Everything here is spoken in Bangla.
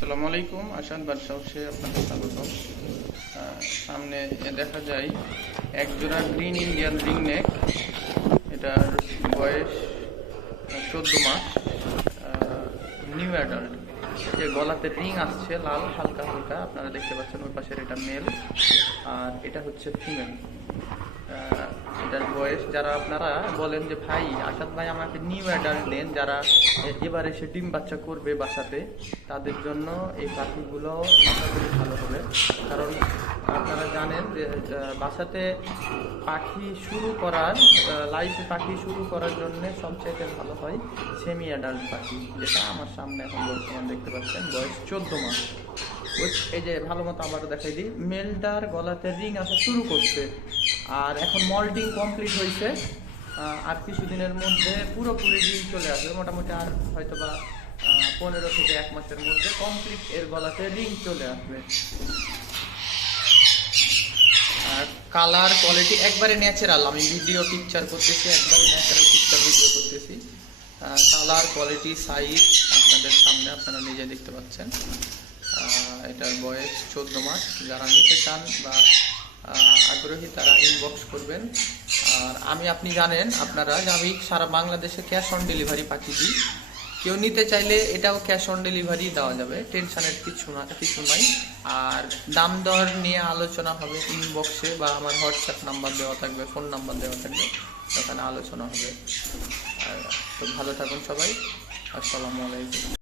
আসসালামু আলাইকুম, আসাদ বাদশাহ সে আপনাকে স্বাগত। সামনে দেখা যায় এক জোড়া গ্রিন ইন্ডিয়ান রিং নেক। এটার বয়স চোদ্দ মাস। New adult. যে গলাতে রিং আসছে, লাল, হালকা হালকা। আপনারা দেখতে পাচ্ছেন ওই পাশের এটা মেল। আর এটা হচ্ছে ফিমেল এটার বয়স, যারা আপনারা বলেন যে, ভাই, আসাদ ভাই আমাকে নিউ অ্যাডাল্ট দেন, যারা এবারে সে ডিম বাচ্চা করবে বাসাতে, তাদের জন্য এই পাখিগুলো ভালো হবে। কারণ আপনারা জানেন যে বাসাতে পাখি শুরু করার লাইফে পাখি শুরু করার জন্য সবচাইতে ভালো হয় সেমি অ্যাডাল্ট পাখি, যেটা আমার সামনে এখন বর্তমান দেখতে পাচ্ছেন, বয়স চোদ্দ মাস। এই যে ভালো মতো আবারও দেখাই দিই। মেলটার গলাতে রিং আসা শুরু করছে। আর এখন মল্টিং কমপ্লিট হয়েছে। আর কিছুদিনের মধ্যে পুরোপুরি রিং চলে আসবে। মোটামুটি আর হয়তো বা পনেরো থেকে এক মাসের মধ্যে কমপ্লিট এর গলাতে রিং চলে আসবে। আর কালার কোয়ালিটি একবারে ন্যাচারাল আমি ভিডিও পিকচার করতেছি, একবারে ন্যাচারাল পিকচার ভিডিও করতেছি। কালার কোয়ালিটি সাইজ আপনাদের সামনে আপনারা নিজে দেখতে পাচ্ছেন। এটার বয়স চোদ্দ মাস। যারা নিতে চান বা আগ্রহী, তারা ইনবক্স করবেন। আর আমি, আপনি জানেন, আপনারা, যে আমি সারা বাংলাদেশে ক্যাশ অন ডেলিভারি পাঠিয়ে দিই। কেউ নিতে চাইলে এটাও ক্যাশ অন ডেলিভারি দেওয়া যাবে। টেনশনের কিছু না, কিছু নাই। আর দাম দর নিয়ে আলোচনা হবে ইনবক্সে বা আমার হোয়াটসঅ্যাপ নাম্বার দেওয়া থাকবে ফোন নাম্বার দেওয়া থাকবে। ওখানে আলোচনা হবে। আর তো ভালো থাকুন সবাই। আসসালামু আলাইকুম।